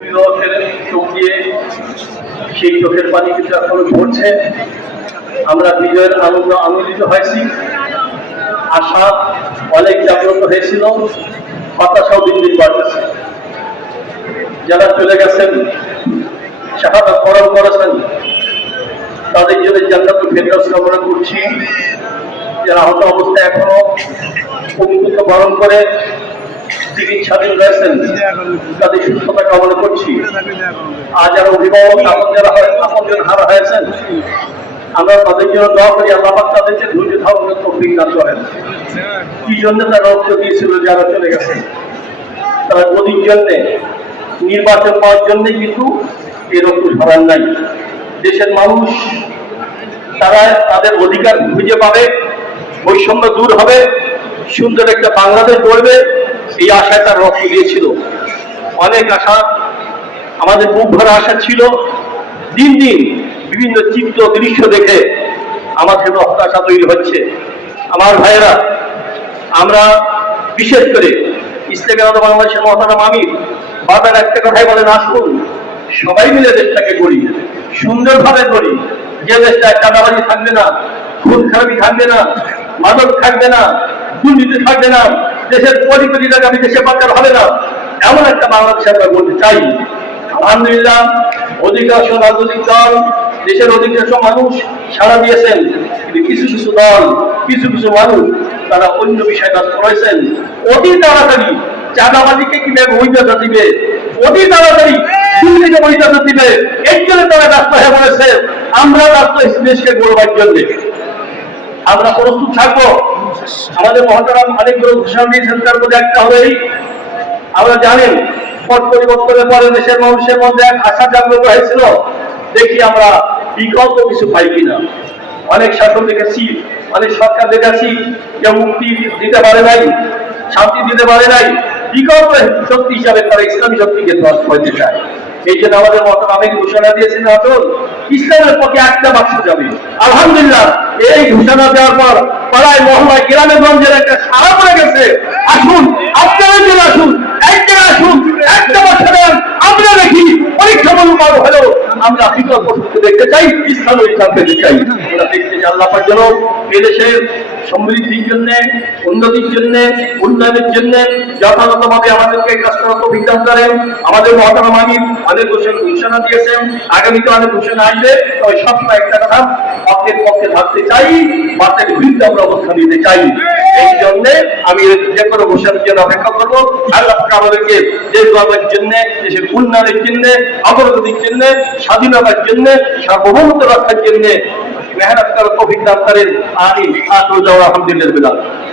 চোখ দিয়ে সেই চোখের পানি কিন্তু এখনো পড়ছে। আমরা বিজয়ের আনন্দিত হয়েছি, আশা অনেক জাগ্রত হয়েছিল, হতাশাও দিন দিন বাড়তেছে। যারা চলে গেছেন, শাহাদাত বরণ করেছেন, তাদের জন্য জান্নাতুল ফেরদাউস কামনা করছি। যারা আহত অবস্থায় এখনো পবিত্রতা বরণ করে চিকিৎসাধীন রয়েছেন, তাদের সুস্থতা কামনা করছি। আর যারা অভিভাবক আপনজন হারা হয়েছেন, আমরা তাদের জন্য দোয়া করি, আল্লাহ পাক তাদেরকে ধৈর্য ধারণের তৌফিক দান করেন। কি জন্য তারা রক্ত দিয়েছিল যারা চলে গেছে, তারা গদির জন্যে, নির্বাচন পাওয়ার জন্যে কিন্তু এই রক্ত ঝরান নাই। দেশের মানুষ তারা তাদের অধিকার খুঁজে পাবে, বৈষম্য দূর হবে, সুন্দর একটা বাংলাদেশ গড়বে, এই আশায় তার রক্ত দিয়েছিল। অনেক আশা, আমাদের বুক ভরা আশা ছিল। দিন দিন বিভিন্ন চিত্র দৃশ্য দেখে আমাদের রক্ত আশা তৈরি হচ্ছে। আমার ভাইয়েরা, আমরা বিশেষ করে ইসলামী আন্দোলন বাংলাদেশের মহতারাম আমির বারবার একটা কথাই বলেন, আসুন সবাই মিলে দেশটাকে গড়ি, সুন্দরভাবে গড়ি। যে দেশটায় চাঁদাবাজি থাকবে না, খুন খারাপি থাকবে না, মাদক থাকবে না, দুর্নীতি থাকবে না, দেশের কোটি কোটি টাকা বিদেশে পাচার হবে না, এমন একটা বাংলাদেশ আমরা বলতে চাই। আলহামদুলিল্লাহ, অধিকাংশ রাজনৈতিক দল, দেশের অধিকাংশ মানুষ সাড়া দিয়েছেন, কিন্তু কিছু কিছু দল, কিছু কিছু মানুষ তারা অন্য বিষয়ে ব্যস্ত রয়েছেন। অতি তাড়াতাড়ি চাঁদাবাজিকে কিভাবে বৈধতা দিবে, অতি তাড়াতাড়ি দুর্নীতিকে বৈধতা দিবে, এর জন্য তারা ব্যস্ত হয়ে পড়েছে। আমরা ব্যস্ত দেশকে গড়বার জন্যে আমরা প্রস্তুত থাকবো। আমাদের মহতারাম অনেকগুলো ঘোষণা দিয়েছেন, তার মধ্যে একটা হবেই, আমরা জানেন পট পরিবর্তনের পরে দেশের মানুষের মধ্যে এক আশা জাগ্রত হয়েছিল, দেখি আমরা বিকল্প কিছু পাই কিনা। অনেক শাসন দেখেছি, অনেক সরকার দেখেছি, কেউ মুক্তি দিতে পারে নাই, শান্তি দিতে পারে নাই, বিকল্প শক্তি হিসাবে তারা ইসলামী শক্তিকে হইতে চায়। এই জন্য আমাদের মত আমি ঘোষণা দিয়েছেন, আসল ইসলামের পক্ষে একটা বাক্স যাবে। আলহামদুলিল্লাহ, এই ঘোষণা দেওয়ার পর পাড়ায় মহল্লায় গ্রামে গঞ্জের একটা সারা পড়ে গেছে। আসুন, আপনারা চলে আসুন, একটা আসুন, একটা বাক্স দেন, আমরা দেখি পরীক্ষামূলক হলেও আমরা বিকল্প শক্তি দেখতে চাই, ইসলাম ইসলাম পেতে চাই। আমরা দেখতে চাই আল্লাহ পাক যেন এদেশের সমৃদ্ধির জন্য, উন্নতির জন্য, উন্নয়নের জন্য যথাযথভাবে আমাদেরকে কাজ করার তৌফিক দান করেন। আমাদের মহতারাম আমির অনেক ঘোষণা দিয়েছেন, আগামীতে অনেক ঘোষণা আসবে। তবে সবসময় একটা কথা, হকের পক্ষে থাকতে চাই, বাতের বিরুদ্ধে আমরা অবস্থান নিতে চাই। এই জন্য আমি যে কোনো ঘোষণার জন্য অপেক্ষা করবো। আল্লাহ আমাদেরকে দেশ গড়ার জন্য, দেশের উন্নয়নের জন্য, অগ্রগতির জন্য, স্বাধীনতার জন্য, সার্বভৌমত্ব রক্ষার জন্য মেহনত করার তৌফিক দান করেন। আমিন। আলহামদুলিল্লাহ।